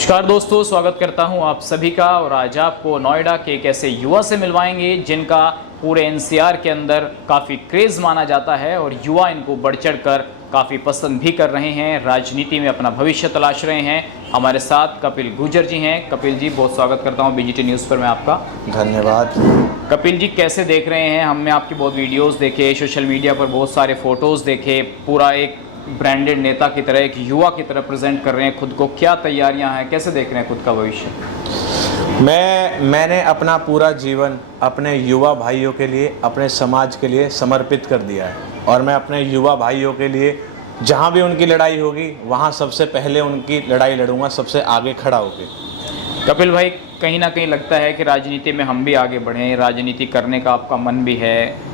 नमस्कार दोस्तों, स्वागत करता हूं आप सभी का। और आज आपको नोएडा के एक ऐसे युवा से मिलवाएंगे जिनका पूरे एनसीआर के अंदर काफ़ी क्रेज़ माना जाता है और युवा इनको बढ़ चढ़ कर काफ़ी पसंद भी कर रहे हैं, राजनीति में अपना भविष्य तलाश रहे हैं। हमारे साथ कपिल गुर्जर जी हैं। कपिल जी, बहुत स्वागत करता हूं बीजीटी न्यूज़ पर मैं आपका। धन्यवाद। कपिल जी, कैसे देख रहे हैं? हमने आपकी बहुत वीडियोज़ देखे, सोशल मीडिया पर बहुत सारे फ़ोटोज़ देखे, पूरा एक ब्रांडेड नेता की तरह, एक युवा की तरह प्रेजेंट कर रहे हैं खुद को। क्या तैयारियां हैं, कैसे देख रहे हैं खुद का भविष्य? मैंने अपना पूरा जीवन अपने युवा भाइयों के लिए, अपने समाज के लिए समर्पित कर दिया है और मैं अपने युवा भाइयों के लिए जहां भी उनकी लड़ाई होगी वहां सबसे पहले उनकी लड़ाई लड़ूंगा, सबसे आगे खड़ा होकर। कपिल भाई, कहीं ना कहीं लगता है कि राजनीति में हम भी आगे बढ़ें, राजनीति करने का आपका मन भी है।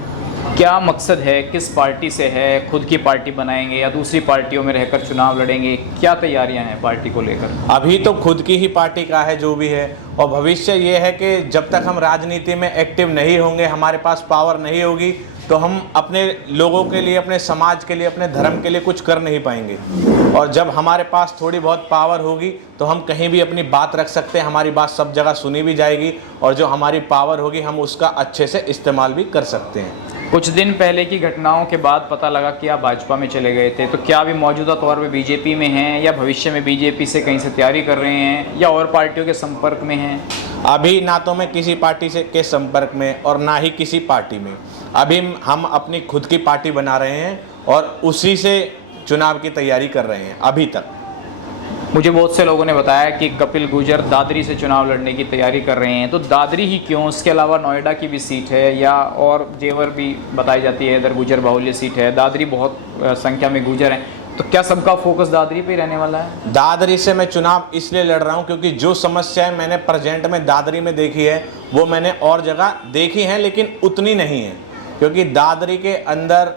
क्या मकसद है, किस पार्टी से है? खुद की पार्टी बनाएंगे या दूसरी पार्टियों में रहकर चुनाव लड़ेंगे? क्या तैयारियां हैं पार्टी को लेकर? अभी तो खुद की ही पार्टी का है जो भी है, और भविष्य ये है कि जब तक हम राजनीति में एक्टिव नहीं होंगे, हमारे पास पावर नहीं होगी, तो हम अपने लोगों के लिए, अपने समाज के लिए, अपने धर्म के लिए कुछ कर नहीं पाएंगे। और जब हमारे पास थोड़ी बहुत पावर होगी तो हम कहीं भी अपनी बात रख सकते हैं, हमारी बात सब जगह सुनी भी जाएगी, और जो हमारी पावर होगी हम उसका अच्छे से इस्तेमाल भी कर सकते हैं। कुछ दिन पहले की घटनाओं के बाद पता लगा कि आप भाजपा में चले गए थे, तो क्या अभी मौजूदा तौर पे बीजेपी में हैं या भविष्य में बीजेपी से कहीं से तैयारी कर रहे हैं या और पार्टियों के संपर्क में हैं? अभी ना तो मैं किसी पार्टी से के संपर्क में और ना ही किसी पार्टी में। अभी हम अपनी खुद की पार्टी बना रहे हैं और उसी से चुनाव की तैयारी कर रहे हैं अभी तक। मुझे बहुत से लोगों ने बताया कि कपिल गुर्जर दादरी से चुनाव लड़ने की तैयारी कर रहे हैं, तो दादरी ही क्यों? उसके अलावा नोएडा की भी सीट है या और जेवर भी बताई जाती है, इधर गुर्जर बाहुल्य सीट है, दादरी बहुत संख्या में गुर्जर हैं, तो क्या सबका फोकस दादरी पे ही रहने वाला है? दादरी से मैं चुनाव इसलिए लड़ रहा हूं क्योंकि जो समस्याएं मैंने प्रेजेंट में दादरी में देखी है वो मैंने और जगह देखी हैं, लेकिन उतनी नहीं है। क्योंकि दादरी के अंदर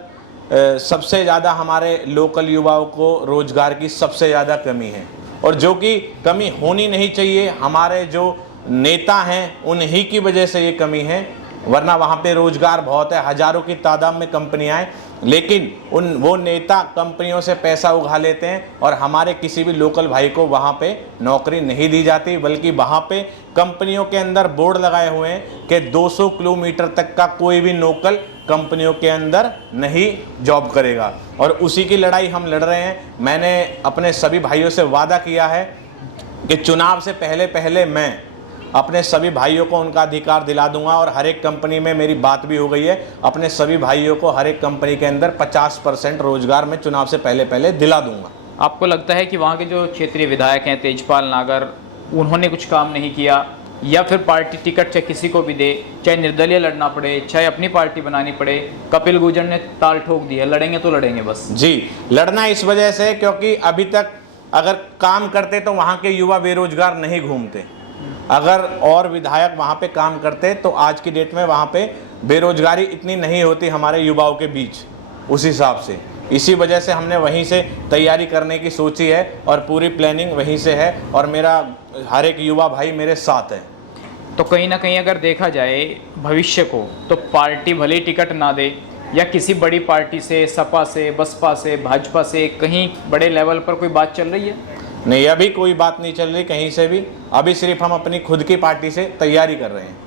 सबसे ज़्यादा हमारे लोकल युवाओं को रोजगार की सबसे ज़्यादा कमी है, और जो कि कमी होनी नहीं चाहिए। हमारे जो नेता हैं उन्हीं की वजह से ये कमी है, वरना वहाँ पे रोजगार बहुत है, हजारों की तादाद में कंपनियां हैं, लेकिन वो नेता कंपनियों से पैसा उठा लेते हैं और हमारे किसी भी लोकल भाई को वहाँ पे नौकरी नहीं दी जाती, बल्कि वहाँ पे कंपनियों के अंदर बोर्ड लगाए हुए हैं कि 200 किलोमीटर तक का कोई भी लोकल कंपनियों के अंदर नहीं जॉब करेगा, और उसी की लड़ाई हम लड़ रहे हैं। मैंने अपने सभी भाइयों से वादा किया है कि चुनाव से पहले पहले मैं अपने सभी भाइयों को उनका अधिकार दिला दूंगा, और हर एक कंपनी में मेरी बात भी हो गई है, अपने सभी भाइयों को हर एक कंपनी के अंदर 50% रोजगार मैं चुनाव से पहले पहले दिला दूंगा। आपको लगता है कि वहाँ के जो क्षेत्रीय विधायक हैं तेजपाल नागर, उन्होंने कुछ काम नहीं किया, या फिर पार्टी टिकट चाहे किसी को भी दे, चाहे निर्दलीय लड़ना पड़े, चाहे अपनी पार्टी बनानी पड़े, कपिल गुर्जर ने ताल ठोक दी है, लड़ेंगे तो लड़ेंगे बस? जी, लड़ना इस वजह से क्योंकि अभी तक अगर काम करते तो वहाँ के युवा बेरोजगार नहीं घूमते। अगर और विधायक वहाँ पे काम करते तो आज की डेट में वहाँ पे बेरोजगारी इतनी नहीं होती हमारे युवाओं के बीच, उस हिसाब से। इसी वजह से हमने वहीं से तैयारी करने की सोची है और पूरी प्लानिंग वहीं से है, और मेरा हर एक युवा भाई मेरे साथ है। तो कहीं ना कहीं अगर देखा जाए भविष्य को, तो पार्टी भले ही टिकट ना दे या किसी बड़ी पार्टी से, सपा से, बसपा से, भाजपा से, कहीं बड़े लेवल पर कोई बात चल रही है? नहीं, अभी कोई बात नहीं चल रही कहीं से भी। अभी सिर्फ हम अपनी खुद की पार्टी से तैयारी कर रहे हैं।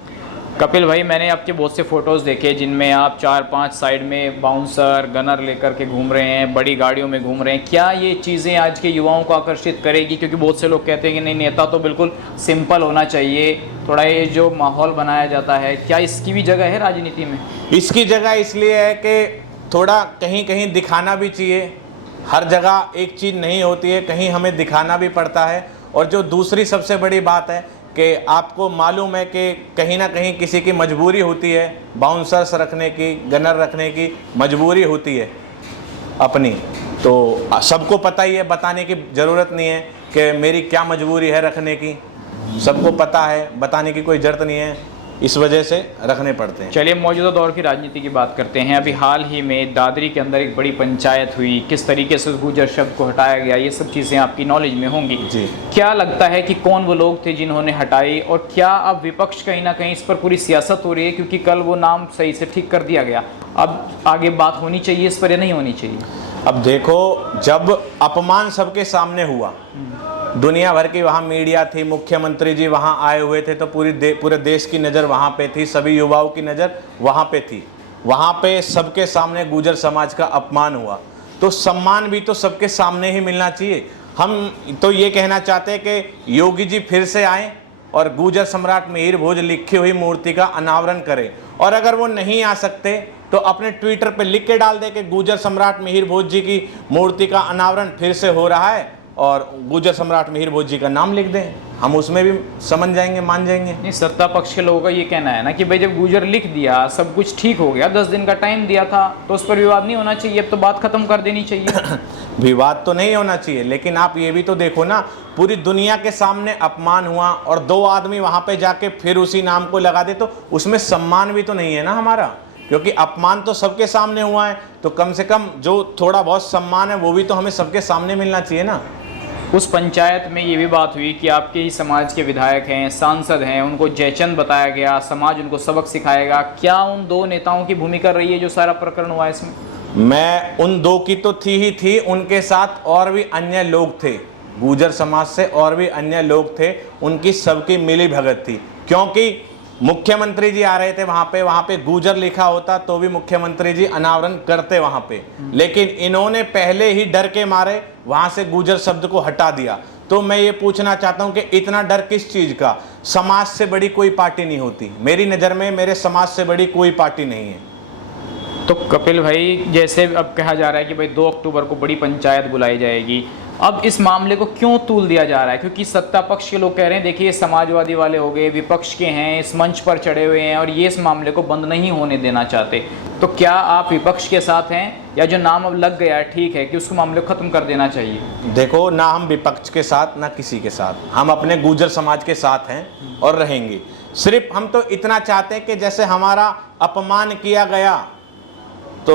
कपिल भाई, मैंने आपके बहुत से फ़ोटोज़ देखे जिनमें आप 4-5 साइड में बाउंसर, गनर लेकर के घूम रहे हैं, बड़ी गाड़ियों में घूम रहे हैं। क्या ये चीज़ें आज के युवाओं को आकर्षित करेगी? क्योंकि बहुत से लोग कहते हैं कि नहीं, नेता तो बिल्कुल सिंपल होना चाहिए, थोड़ा ये जो माहौल बनाया जाता है, क्या इसकी भी जगह है राजनीति में? इसकी जगह इसलिए है कि थोड़ा कहीं कहीं दिखाना भी चाहिए। हर जगह एक चीज़ नहीं होती है, कहीं हमें दिखाना भी पड़ता है। और जो दूसरी सबसे बड़ी बात है कि आपको मालूम है कि कहीं ना कहीं किसी की मजबूरी होती है, बाउंसर्स रखने की, गनर रखने की मजबूरी होती है अपनी। तो सबको पता ही है, बताने की ज़रूरत नहीं है कि मेरी क्या मजबूरी है रखने की, सबको पता है, बताने की कोई ज़रूरत नहीं है, इस वजह से रखने पड़ते हैं। चलिए मौजूदा दौर की राजनीति की बात करते हैं। अभी हाल ही में दादरी के अंदर एक बड़ी पंचायत हुई, किस तरीके से उस गुर्जर शब्द को हटाया गया, ये सब चीज़ें आपकी नॉलेज में होंगी जी। क्या लगता है कि कौन वो लोग थे जिन्होंने हटाई, और क्या अब विपक्ष कहीं ना कहीं इस पर पूरी सियासत हो रही है? क्योंकि कल वो नाम सही से ठीक कर दिया गया, अब आगे बात होनी चाहिए इस पर या नहीं होनी चाहिए? अब देखो, जब अपमान सबके सामने हुआ दुनिया भर की वहाँ मीडिया थी, मुख्यमंत्री जी वहाँ आए हुए थे, तो पूरे देश की नज़र वहाँ पे थी, सभी युवाओं की नज़र वहाँ पे थी। वहाँ पे सबके सामने गुर्जर समाज का अपमान हुआ, तो सम्मान भी तो सबके सामने ही मिलना चाहिए। हम तो ये कहना चाहते हैं कि योगी जी फिर से आए और गुर्जर सम्राट मिहिर भोज लिखी हुई मूर्ति का अनावरण करें, और अगर वो नहीं आ सकते तो अपने ट्विटर पे लिख के डाल दे कि गुर्जर सम्राट मिहिर भोज जी की मूर्ति का अनावरण फिर से हो रहा है, और गुर्जर सम्राट मिहिर भोज जी का नाम लिख दें, हम उसमें भी समझ जाएंगे, मान जाएंगे। नहीं, सत्ता पक्ष के लोगों का ये कहना है ना कि भाई जब गुर्जर लिख दिया, सब कुछ ठीक हो गया, 10 दिन का टाइम दिया था, तो उस पर विवाद नहीं होना चाहिए, अब तो बात खत्म कर देनी चाहिए। विवाद तो नहीं होना चाहिए, लेकिन आप ये भी तो देखो ना, पूरी दुनिया के सामने अपमान हुआ और 2 आदमी वहां पे जाके फिर उसी नाम को लगा दे, तो उसमें सम्मान भी तो नहीं है ना हमारा, क्योंकि अपमान तो सबके सामने हुआ है, तो कम से कम जो थोड़ा बहुत सम्मान है वो भी तो हमें सबके सामने मिलना चाहिए ना। उस पंचायत में ये भी बात हुई कि आपके ही समाज के विधायक हैं, सांसद हैं, उनको जयचंद बताया गया, समाज उनको सबक सिखाएगा। क्या उन 2 नेताओं की भूमिका रही है जो सारा प्रकरण हुआ है इसमें? मैं उन 2 की तो थी, उनके साथ और भी अन्य लोग थे, गुर्जर समाज से और भी अन्य लोग थे, उनकी सबकी मिली भगत थी, क्योंकि मुख्यमंत्री जी आ रहे थे वहां पे गुर्जर लिखा होता तो भी मुख्यमंत्री जी अनावरण करते वहां पे, लेकिन इन्होंने पहले ही डर के मारे वहां से गुर्जर शब्द को हटा दिया। तो मैं ये पूछना चाहता हूं कि इतना डर किस चीज का? समाज से बड़ी कोई पार्टी नहीं होती, मेरी नज़र में मेरे समाज से बड़ी कोई पार्टी नहीं है। तो कपिल भाई, जैसे अब कहा जा रहा है कि भाई 2 अक्टूबर को बड़ी पंचायत बुलाई जाएगी, अब इस मामले को क्यों तूल दिया जा रहा है? क्योंकि सत्ता पक्ष के लोग कह रहे हैं, देखिए समाजवादी वाले हो गए, विपक्ष के हैं, इस मंच पर चढ़े हुए हैं और ये इस मामले को बंद नहीं होने देना चाहते। तो क्या आप विपक्ष के साथ हैं, या जो नाम अब लग गया है ठीक है कि उसको मामले को खत्म कर देना चाहिए? देखो ना, हम विपक्ष के साथ ना किसी के साथ, हम अपने गुर्जर समाज के साथ हैं और रहेंगे। सिर्फ हम तो इतना चाहते हैं कि जैसे हमारा अपमान किया गया तो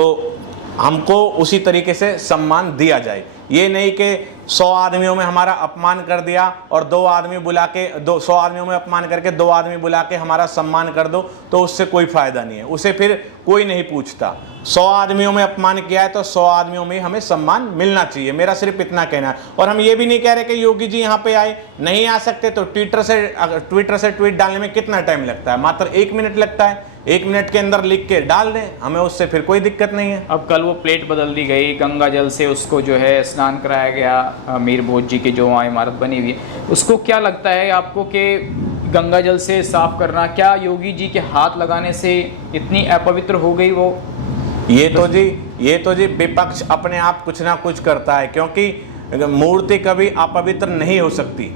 हमको उसी तरीके से सम्मान दिया जाए। ये नहीं कि 100 आदमियों में हमारा अपमान कर दिया और 2 आदमी बुला के 100 आदमियों में अपमान करके 2 आदमी बुला के हमारा सम्मान कर दो, तो उससे कोई फायदा नहीं है, उसे फिर कोई नहीं पूछता। 100 आदमियों में अपमान किया है तो 100 आदमियों में हमें सम्मान मिलना चाहिए, मेरा सिर्फ इतना कहना है। और हम ये भी नहीं कह रहे कि योगी जी यहाँ पे आए, नहीं आ सकते तो ट्विटर से ट्वीट डालने में कितना टाइम लगता है? मात्र 1 मिनट लगता है, 1 मिनट के अंदर लिख के डाल दें, हमें उससे फिर कोई दिक्कत नहीं है। अब कल वो प्लेट बदल दी गई, गंगा जल से उसको जो है स्नान कराया गया, मिहिर भोज जी की जो वहाँ इमारत बनी हुई है, उसको क्या लगता है आपको कि गंगा जल से साफ करना, क्या योगी जी के हाथ लगाने से इतनी अपवित्र हो गई वो? ये तो जी विपक्ष अपने आप कुछ ना कुछ करता है, क्योंकि मूर्ति कभी अपवित्र नहीं हो सकती,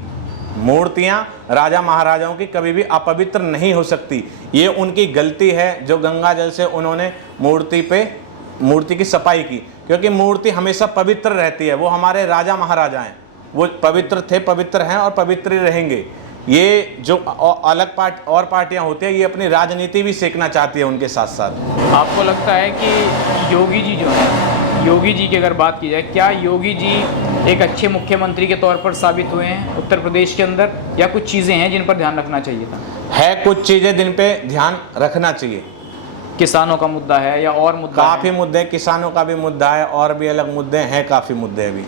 मूर्तियां राजा महाराजाओं की कभी भी अपवित्र नहीं हो सकती। ये उनकी गलती है जो गंगा जल से उन्होंने मूर्ति की सफाई की, क्योंकि मूर्ति हमेशा पवित्र रहती है, वो हमारे राजा महाराजा हैं, वो पवित्र थे, पवित्र हैं और पवित्र रहेंगे। ये जो अलग पार्टियां होती है, ये अपनी राजनीति भी सीखना चाहती है उनके साथ साथ। आपको लगता है कि योगी जी जो है, योगी जी की अगर बात की जाए, क्या योगी जी एक अच्छे मुख्यमंत्री के तौर पर साबित हुए हैं उत्तर प्रदेश के अंदर, या कुछ चीज़ें हैं जिन पर ध्यान रखना चाहिए था? है कुछ चीज़ें जिन पे ध्यान रखना चाहिए। किसानों का मुद्दा है या और मुद्दा? काफ़ी मुद्दे, किसानों का भी मुद्दा है और भी अलग मुद्दे हैं, काफ़ी मुद्दे अभी।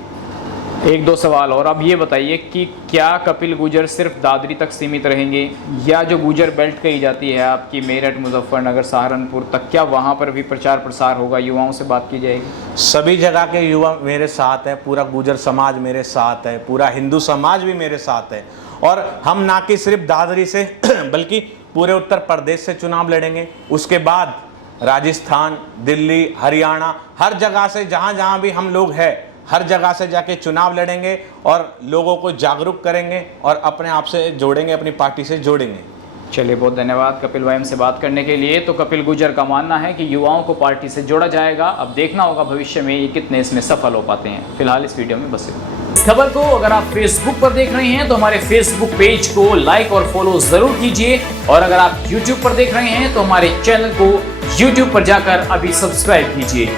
1-2 सवाल और। अब ये बताइए कि क्या कपिल गुर्जर सिर्फ दादरी तक सीमित रहेंगे, या जो गुर्जर बेल्ट कही जाती है आपकी मेरठ, मुजफ्फरनगर, सहारनपुर तक, क्या वहाँ पर भी प्रचार प्रसार होगा, युवाओं से बात की जाएगी? सभी जगह के युवा मेरे साथ है, पूरा गुर्जर समाज मेरे साथ है, पूरा हिंदू समाज भी मेरे साथ है, और हम ना कि सिर्फ दादरी से बल्कि पूरे उत्तर प्रदेश से चुनाव लड़ेंगे। उसके बाद राजस्थान, दिल्ली, हरियाणा, हर जगह से जहाँ जहाँ भी हम लोग हैं, हर जगह से जाके चुनाव लड़ेंगे और लोगों को जागरूक करेंगे और अपने आप से जोड़ेंगे, अपनी पार्टी से जोड़ेंगे। चलिए, बहुत धन्यवाद कपिल भाई हमसे बात करने के लिए। तो कपिल गुर्जर का मानना है कि युवाओं को पार्टी से जोड़ा जाएगा, अब देखना होगा भविष्य में ये कितने इसमें सफल हो पाते हैं। फिलहाल इस वीडियो में बस इतना। इस खबर को अगर आप फेसबुक पर देख रहे हैं तो हमारे फेसबुक पेज को लाइक और फॉलो जरूर कीजिए, और अगर आप यूट्यूब पर देख रहे हैं तो हमारे चैनल को यूट्यूब पर जाकर अभी सब्सक्राइब कीजिए।